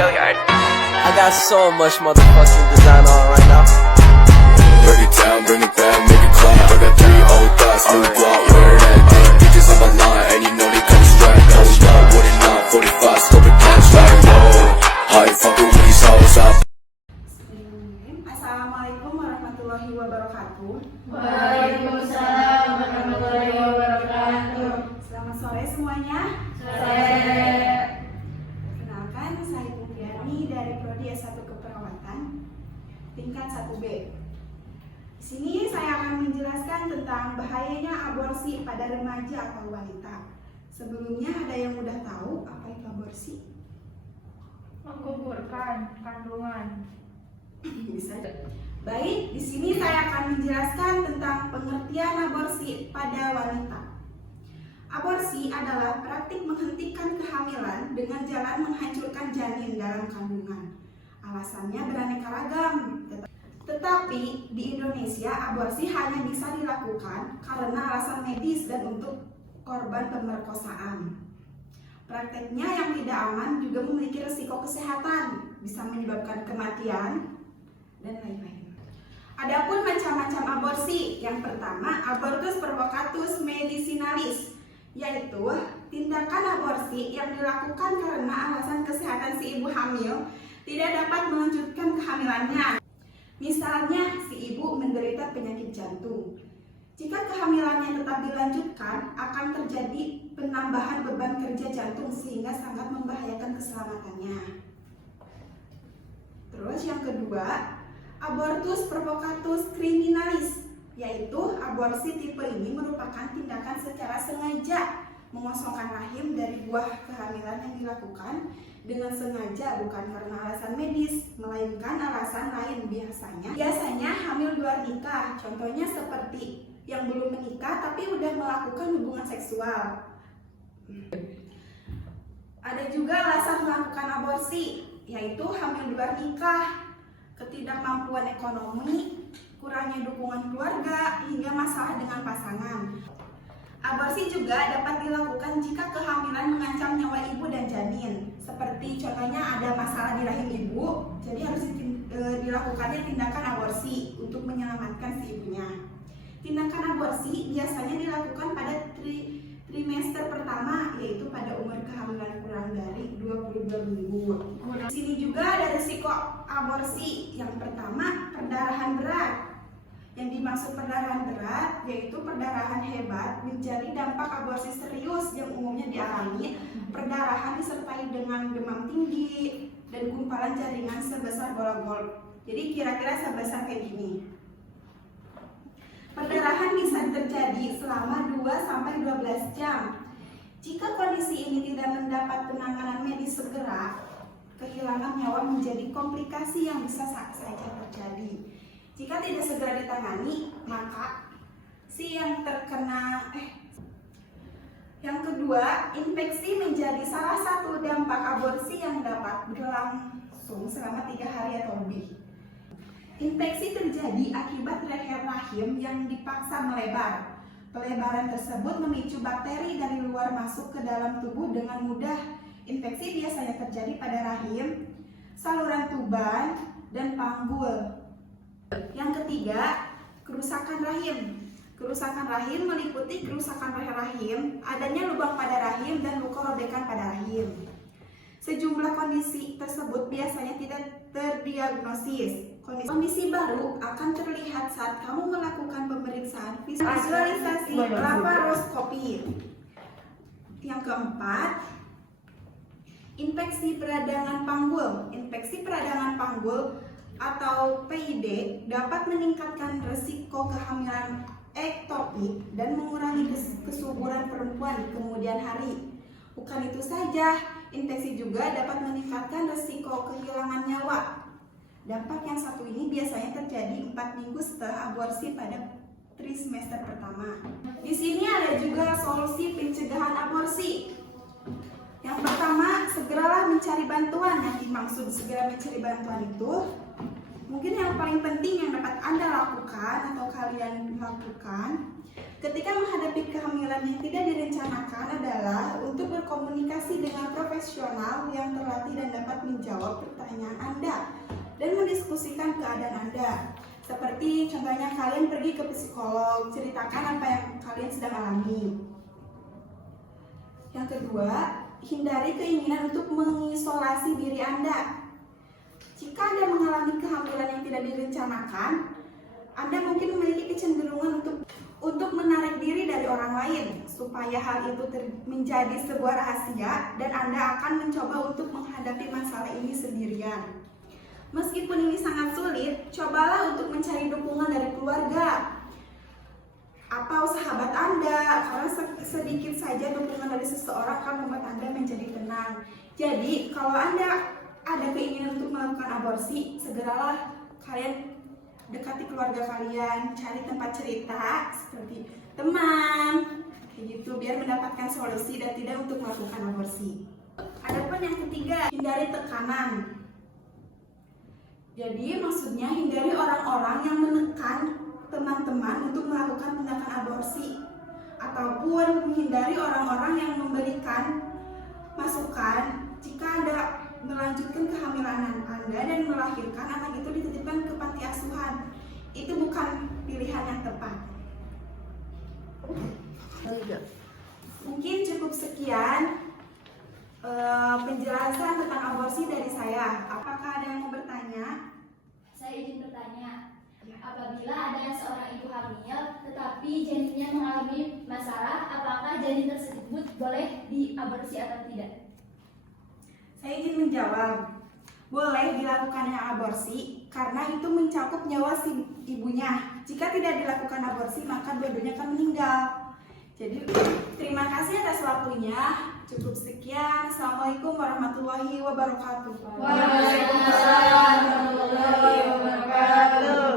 I got so much motherfucking design on right now. Break it down, bring it back, make it clap. I got 3 old thoughts, new block, where that day. Bitches on my line, and you know they come straight. Hold up, what it not, 45, scope it down, like whoa. How you fucking with these hoes up? Assalamualaikum warahmatullahi wabarakatuh. Waalaikumsalam warahmatullahi wabarakatuh. Selamat sore semuanya. Sore. Kenalkan, saya Putri dari Prodi S1 Keperawatan tingkat 1B. Di sini saya akan menjelaskan tentang bahayanya aborsi pada remaja atau wanita. Sebelumnya ada yang udah tahu apa itu aborsi? Menggugurkan kandungan. Bisa. Baik, di sini saya akan menjelaskan tentang pengertian aborsi pada wanita. Aborsi adalah praktik menghentikan kehamilan dengan jalan menghancurkan janin dalam kandungan. Alasannya beraneka ragam. Tetapi di Indonesia aborsi hanya bisa dilakukan karena alasan medis dan untuk korban pemerkosaan. Prakteknya yang tidak aman juga memiliki risiko kesehatan, bisa menyebabkan kematian dan lain-lain. Adapun macam-macam aborsi, yang pertama abortus provocatus medicinalis, yaitu tindakan aborsi yang dilakukan karena alasan kesehatan si ibu hamil tidak dapat melanjutkan kehamilannya. Misalnya si ibu menderita penyakit jantung. Jika kehamilannya tetap dilanjutkan, akan terjadi penambahan beban kerja jantung sehingga sangat membahayakan keselamatannya. Terus yang kedua, abortus provocatus criminalis, yaitu aborsi tipe ini merupakan tindakan secara sengaja mengosongkan rahim dari buah kehamilan yang dilakukan dengan sengaja, bukan karena alasan medis, melainkan alasan lain. Biasanya hamil di luar nikah, contohnya seperti yang belum menikah tapi udah melakukan hubungan seksual. Ada juga alasan melakukan aborsi, yaitu hamil di luar nikah, ketidakmampuan ekonomi, kurangnya dukungan keluarga, hingga masalah dengan pasangan. Aborsi juga dapat dilakukan jika kehamilan mengancam nyawa ibu dan janin. Seperti contohnya ada masalah di rahim ibu, jadi harus dilakukannya tindakan aborsi untuk menyelamatkan si ibunya. Tindakan aborsi biasanya dilakukan pada trimester pertama, yaitu pada umur kehamilan kurang dari 22 minggu. Di sini juga ada risiko aborsi. Yang pertama, perdarahan berat. Yang dimaksud perdarahan berat yaitu perdarahan hebat menjadi dampak aborsi serius yang umumnya dialami. Perdarahan disertai dengan demam tinggi dan gumpalan jaringan sebesar bola golf. Jadi kira-kira sebesar kayak gini. Perdarahan bisa terjadi selama 2-12 jam. Jika kondisi ini tidak mendapat penanganan medis segera, kehilangan nyawa menjadi komplikasi yang bisa saja terjadi. Jika tidak segera ditangani, maka si yang terkena yang kedua, infeksi menjadi salah satu dampak aborsi yang dapat berlangsung selama 3 hari atau lebih. Infeksi terjadi akibat leher rahim yang dipaksa melebar. Pelebaran tersebut memicu bakteri dari luar masuk ke dalam tubuh dengan mudah. Infeksi biasanya terjadi pada rahim, saluran tuban, dan panggul. Yang ketiga, kerusakan rahim. Kerusakan rahim meliputi kerusakan leher rahim, adanya lubang pada rahim, dan luka robekan pada rahim. Sejumlah kondisi tersebut biasanya tidak terdiagnosis. Kondisi baru akan terlihat saat kamu melakukan pemeriksaan visualisasi laparoskopi. Yang keempat, infeksi peradangan panggul. Infeksi peradangan panggul atau PID dapat meningkatkan risiko kehamilan ektopik dan mengurangi kesuburan perempuan di kemudian hari. Bukan itu saja, infeksi juga dapat meningkatkan risiko kehilangan nyawa. Dampak yang satu ini biasanya terjadi 4 minggu setelah aborsi pada trimester pertama. Di sini ada juga solusi pencegahan aborsi. Yang pertama, segeralah mencari bantuan. Yang dimaksud segera mencari bantuan itu, mungkin yang paling penting yang dapat Anda lakukan atau kalian lakukan ketika menghadapi kehamilan yang tidak direncanakan adalah untuk berkomunikasi dengan profesional profesional yang terlatih dan dapat menjawab pertanyaan Anda dan mendiskusikan keadaan Anda. Seperti contohnya kalian pergi ke psikolog, ceritakan apa yang kalian sedang alami. Yang kedua, hindari keinginan untuk mengisolasi diri Anda. Jika Anda mengalami kehamilan yang tidak direncanakan, Anda mungkin memiliki kecenderungan untuk menarik diri dari orang lain supaya hal itu menjadi sebuah rahasia dan Anda akan mencoba untuk menghadapi masalah ini sendirian. Meskipun ini sangat sulit, cobalah untuk mencari dukungan dari keluarga atau sahabat Anda, karena sedikit saja dukungan dari seseorang akan membuat Anda menjadi tenang. Jadi, kalau Anda ada keinginan untuk melakukan aborsi, segeralah kalian dekati keluarga kalian, cari tempat cerita seperti teman, kayak gitu, biar mendapatkan solusi dan tidak untuk melakukan aborsi. Adapun yang ketiga, hindari tekanan. Jadi maksudnya hindari orang-orang yang menekan teman-teman untuk melakukan tindakan aborsi, ataupun menghindari orang-orang yang memberikan masukan jika Anda melanjutkan kehamilan Anda dan melahirkan anak itu dititipkan ke panti asuhan. Itu bukan pilihan yang tepat. Mungkin cukup sekian penjelasan tentang aborsi dari saya. Apakah ada yang mau bertanya? Saya izin bertanya, apabila ada seorang ibu hamil tetapi janinnya mengalami masalah, apakah janin tersebut boleh diaborsi atau tidak? Saya izin menjawab. Boleh dilakukannya aborsi karena itu mencakup nyawa si ibunya. Jika tidak dilakukan aborsi maka dua-duanya akan meninggal. Jadi terima kasih atas waktunya. Cukup sekian. Assalamualaikum warahmatullahi wabarakatuh. Waalaikumsalam warahmatullahi wabarakatuh.